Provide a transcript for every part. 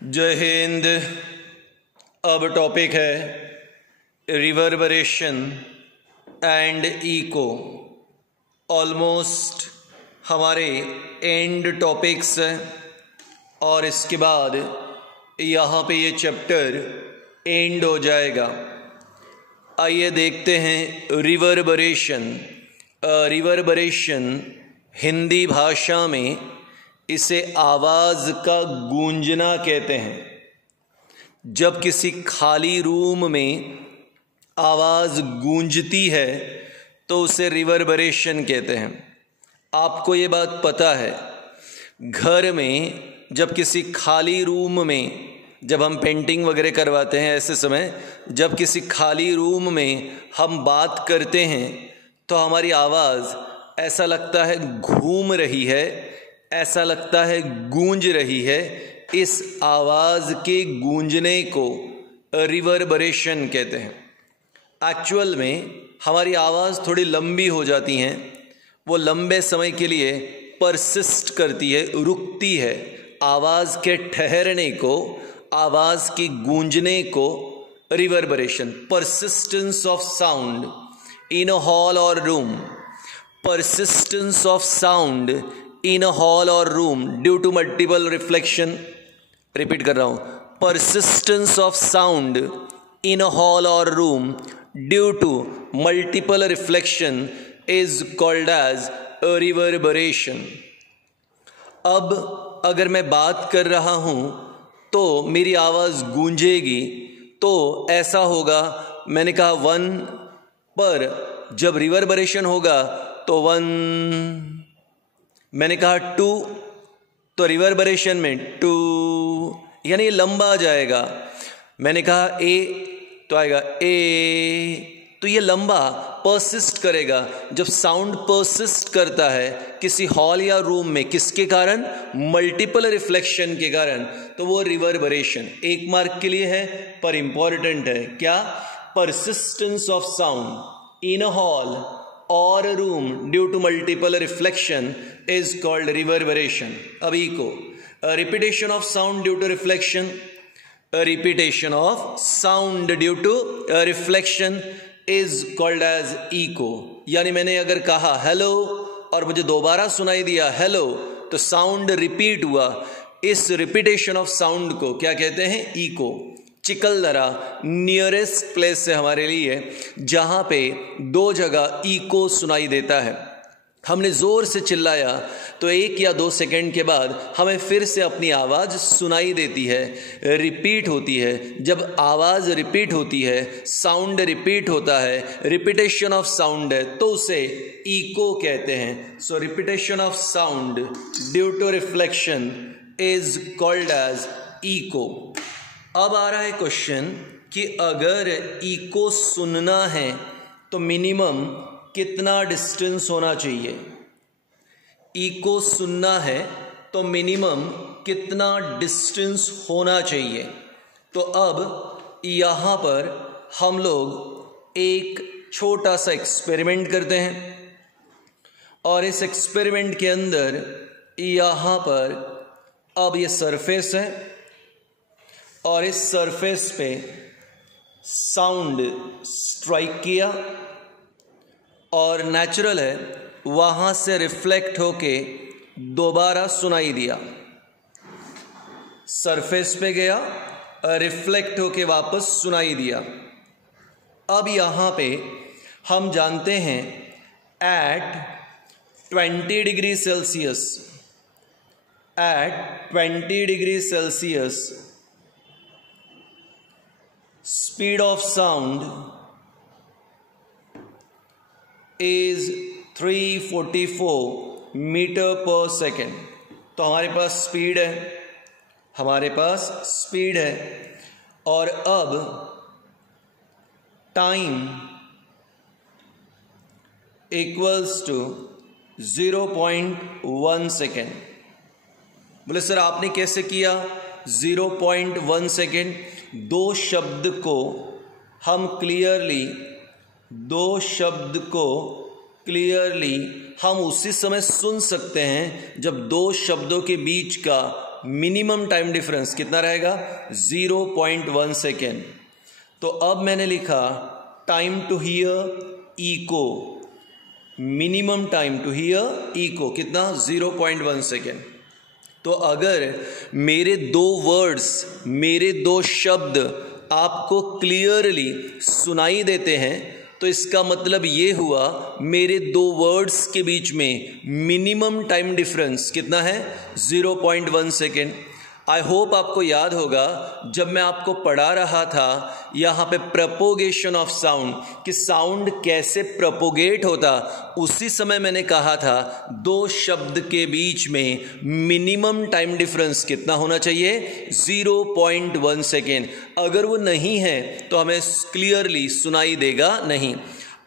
जय हिंद। अब टॉपिक है रिवर्बरेशन एंड इको। ऑलमोस्ट हमारे एंड टॉपिक्स हैं और इसके बाद यहाँ पे ये चैप्टर एंड हो जाएगा। आइए देखते हैं रिवर्बरेशन। रिवर्बरेशन हिंदी भाषा में इसे आवाज़ का गूंजना कहते हैं। जब किसी खाली रूम में आवाज़ गूंजती है तो उसे रिवर्बरेशन कहते हैं। आपको ये बात पता है, घर में जब किसी खाली रूम में जब हम पेंटिंग वगैरह करवाते हैं, ऐसे समय जब किसी खाली रूम में हम बात करते हैं तो हमारी आवाज़ ऐसा लगता है घूम रही है, ऐसा लगता है गूंज रही है। इस आवाज़ के गूंजने को रिवर्बरेशन कहते हैं। एक्चुअल में हमारी आवाज़ थोड़ी लंबी हो जाती हैं, वो लंबे समय के लिए परसिस्ट करती है, रुकती है। आवाज़ के ठहरने को, आवाज़ की गूंजने को reverberation, persistence of sound in a hall और room, persistence of sound in a hall or room due to multiple reflection। Repeat कर रहा हूँ, persistence of sound in a hall or room due to multiple reflection is called as a reverberation। अब अगर मैं बात कर रहा हूँ तो मेरी आवाज़ गूंजेगी तो ऐसा होगा, मैंने कहा 1, पर जब रिवर्बरेशन होगा तो 1, मैंने कहा 2, तो रिवर्बरेशन में 2, यानी लंबा जाएगा। मैंने कहा ए तो आएगा ए, तो ये लंबा परसिस्ट करेगा। जब साउंड परसिस्ट करता है किसी हॉल या रूम में, किसके कारण? मल्टीपल रिफ्लेक्शन के कारण, तो वो रिवर्बरेशन 1 मार्क के लिए है पर इंपॉर्टेंट है। क्या? Persistence of sound in a hall or a room due to multiple reflection is called reverberation। अब echo, a repetition of sound due to reflection, a repetition of sound due to reflection is called as echo। यानी मैंने अगर कहा hello और मुझे दोबारा सुनाई दिया हेलो, तो साउंड रिपीट हुआ। इस रिपीटेशन ऑफ साउंड को क्या कहते हैं? इको। चिकलदरा नियरेस्ट प्लेस है हमारे लिए जहाँ पे 2 जगह इको सुनाई देता है। हमने ज़ोर से चिल्लाया तो 1 या 2 सेकंड के बाद हमें फिर से अपनी आवाज़ सुनाई देती है, रिपीट होती है। जब आवाज़ रिपीट होती है, साउंड रिपीट होता है, रिपीटेशन ऑफ साउंड है, तो उसे इको कहते हैं। सो repetition of sound due to reflection is called as eco. अब आ रहा है क्वेश्चन कि अगर इको सुनना है तो मिनिमम कितना डिस्टेंस होना चाहिए? इको सुनना है तो मिनिमम कितना डिस्टेंस होना चाहिए? तो अब यहाँ पर हम लोग एक छोटा सा एक्सपेरिमेंट करते हैं और इस एक्सपेरिमेंट के अंदर यहाँ पर अब ये सरफेस है और इस सरफेस पे साउंड स्ट्राइक किया और नेचुरल है, वहाँ से रिफ्लेक्ट होके दोबारा सुनाई दिया। सरफेस पे गया, रिफ्लेक्ट होके वापस सुनाई दिया। अब यहाँ पे हम जानते हैं at 20 degree Celsius, at 20 degree Celsius speed of sound is 344 metre per second. तो हमारे पास स्पीड है, हमारे पास स्पीड है और अब टाइम इक्वल्स टू 0.1 सेकेंड। बोले सर आपने कैसे किया? 0.1 सेकेंड। 2 शब्द को हम क्लियरली हम उसी समय सुन सकते हैं जब 2 शब्दों के बीच का मिनिमम टाइम डिफरेंस कितना रहेगा 0.1 सेकेंड। तो अब मैंने लिखा time to hear echo, minimum time to hear echo कितना 0.1 सेकेंड। तो अगर मेरे दो वर्ड्स, मेरे दो शब्द आपको क्लियरली सुनाई देते हैं तो इसका मतलब ये हुआ मेरे दो वर्ड्स के बीच में मिनिमम टाइम डिफरेंस कितना है 0.1 सेकेंड। आई होप आपको याद होगा जब मैं आपको पढ़ा रहा था यहाँ पे प्रोपोगेशन ऑफ साउंड, कि साउंड कैसे प्रोपोगेट होता, उसी समय मैंने कहा था दो शब्द के बीच में मिनिमम टाइम डिफरेंस कितना होना चाहिए 0.1 सेकेंड। अगर वो नहीं है तो हमें क्लियरली सुनाई देगा नहीं।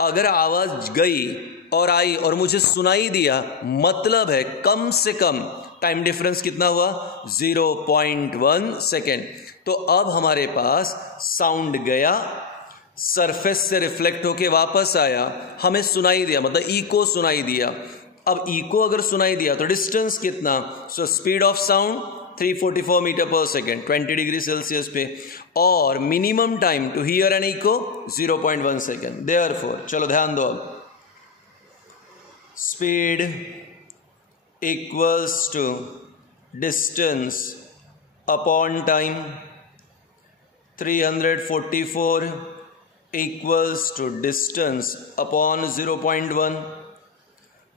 अगर आवाज़ गई और आई और मुझे सुनाई दिया, मतलब है कम से कम टाइम डिफरेंस कितना हुआ 0.1 सेकेंड। तो अब हमारे पास साउंड गया, सरफेस से रिफ्लेक्ट होके वापस आया, हमें सुनाई दिया, मतलब इको सुनाई दिया। अब इको अगर सुनाई दिया तो डिस्टेंस कितना, so speed of sound 344 metre per second 20 degree Celsius पे, और minimum time to hear an echo 0.1 second. Therefore चलो ध्यान दो, अब speed equals to distance upon time, 344 equals to distance upon 0.1,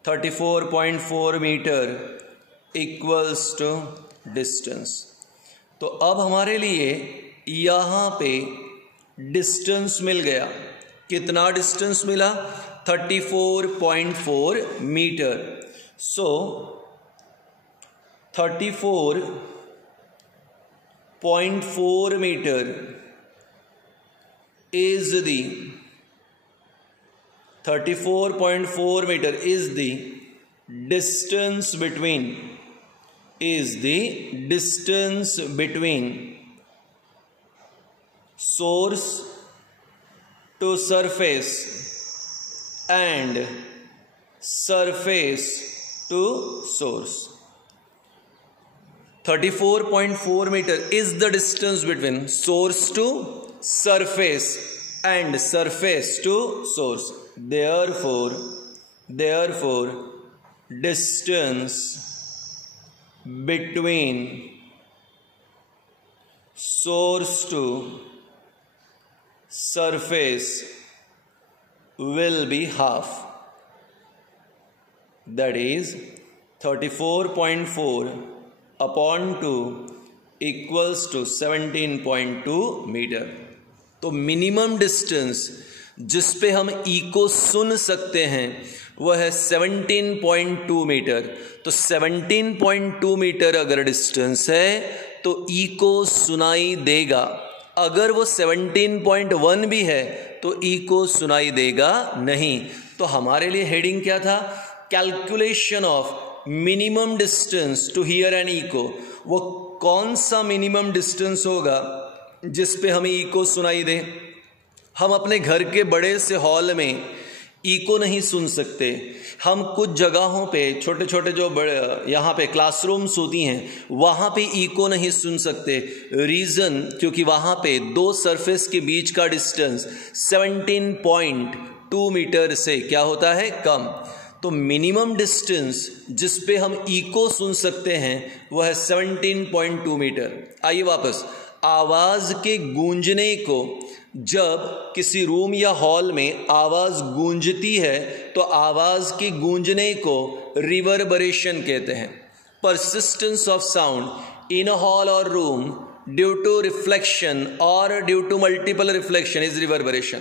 34.4 meter equals to distance। तो अब हमारे लिए यहाँ पे डिस्टेंस मिल गया, कितना डिस्टेंस मिला 34.4 metre. So 34.4 meter is the 34.4 meter is the distance between source to surface and surface to source। 34.4 meter is the distance between source to surface and surface to source। Therefore distance between source to surface will be half, that is 34.4 upon 2 equals to 17.2 metre. तो minimum distance जिस पे हम eco सुन सकते हैं वह है 17.2 metre. तो 17.2 metre अगर डिस्टेंस है तो इको सुनाई देगा। अगर वो 17.1 भी है तो इको सुनाई देगा नहीं। तो हमारे लिए हेडिंग क्या था, calculation of minimum distance to hear an echo. वो कौन सा मिनिमम डिस्टेंस होगा जिस पे हमें इको सुनाई दे। हम अपने घर के बड़े से हॉल में इको नहीं सुन सकते। हम कुछ जगहों पे छोटे छोटे जो बड़े यहाँ पे क्लासरूम्स होती हैं वहाँ पे इको नहीं सुन सकते। रीज़न क्योंकि वहाँ पे दो सरफेस के बीच का डिस्टेंस 17.2 मीटर से क्या होता है, कम। तो मिनिमम डिस्टेंस जिस पे हम इको सुन सकते हैं वह है 17.2 मीटर। आइए वापस, आवाज़ के गूंजने को, जब किसी रूम या हॉल में आवाज़ गूंजती है तो आवाज़ के गूंजने को रिवर्बरेशन कहते हैं। Persistence of sound in a hall और रूम ड्यू टू रिफ्लेक्शन और due to multiple reflection is reverberation.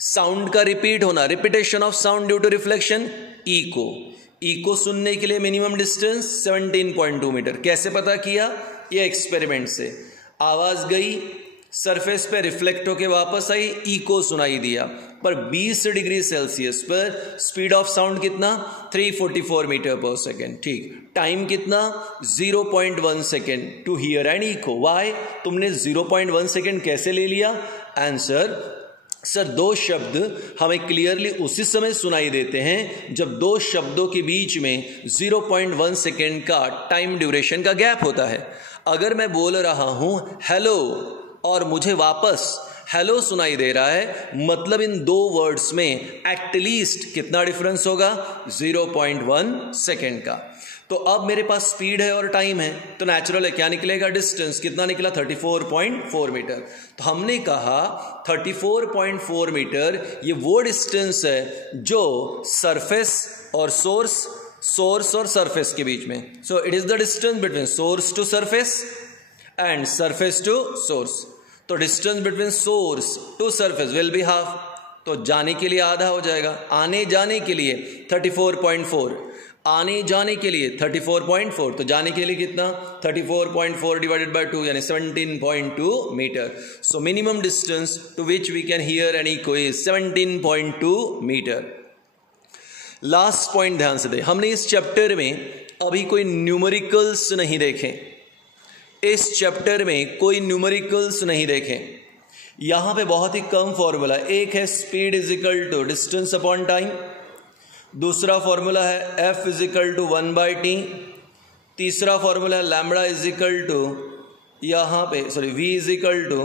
Sound का रिपीट होना, repetition of sound due to reflection, echo. Echo सुनने के लिए मिनिमम डिस्टेंस 17.2 मीटर। कैसे पता किया, ये एक्सपेरिमेंट से। आवाज़ गई, सरफेस पे रिफ्लेक्ट होके वापस आई, इको सुनाई दिया, पर 20 डिग्री सेल्सियस पर स्पीड ऑफ साउंड कितना 344 मीटर पर सेकेंड। ठीक, टाइम कितना 0.1 second to hear an echo. Why, तुमने 0.1 सेकेंड कैसे ले लिया? आंसर, सर दो शब्द हमें क्लियरली उसी समय सुनाई देते हैं जब दो शब्दों के बीच में 0.1 सेकेंड का टाइम ड्यूरेशन का गैप होता है। अगर मैं बोल रहा हूं हेलो और मुझे वापस हेलो सुनाई दे रहा है, मतलब इन दो वर्ड्स में एटलीस्ट कितना डिफरेंस होगा? 0.1 सेकेंड का। तो अब मेरे पास स्पीड है और टाइम है, तो नेचुरल है क्या निकलेगा? डिस्टेंस कितना निकला? 34.4 मीटर। तो हमने कहा 34.4 मीटर ये वो डिस्टेंस है जो सरफेस और सोर्स और सरफेस के बीच में। So it is the distance between source to surface and surface to source. तो distance between source to surface will be half, तो जाने के लिए आधा हो जाएगा, आने जाने के लिए 34.4, आने जाने के लिए 34.4, तो जाने के लिए कितना? 34.4 डिवाइडेड बाय 2 यानी 17.2 metre. So minimum distance to which we can hear an echo is 17.2 metre. Last point ध्यान से दें, हमने इस चैप्टर में अभी कोई न्यूमेरिकल्स नहीं देखे, इस चैप्टर में कोई न्यूमेरिकल्स नहीं देखे। यहां पे बहुत ही कम फॉर्मूला, एक है speed is equal to distance upon time, दूसरा फॉर्मूला है f is equal to 1/t, तीसरा फॉर्मूला है लैम्बडा इज इक्वल टू यहाँ पे v is equal to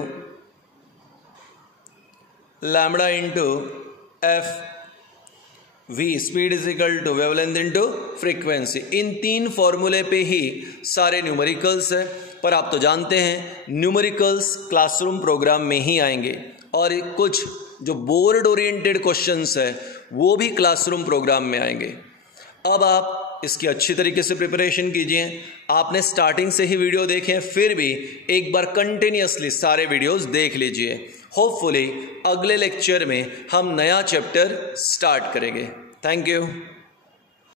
lambda into f, v speed is equal to wavelength into frequency. इन तीन फॉर्मूले पे ही सारे न्यूमेरिकल्स है, पर आप तो जानते हैं न्यूमेरिकल्स क्लासरूम प्रोग्राम में ही आएंगे और कुछ जो बोर्ड ओरिएंटेड क्वेश्चंस है वो भी क्लासरूम प्रोग्राम में आएंगे। अब आप इसकी अच्छी तरीके से प्रिपरेशन कीजिए। आपने स्टार्टिंग से ही वीडियो देखे हैं, फिर भी एक बार कंटिन्यूअसली सारे वीडियोस देख लीजिए। होपफुली अगले लेक्चर में हम नया चैप्टर स्टार्ट करेंगे। Thank you.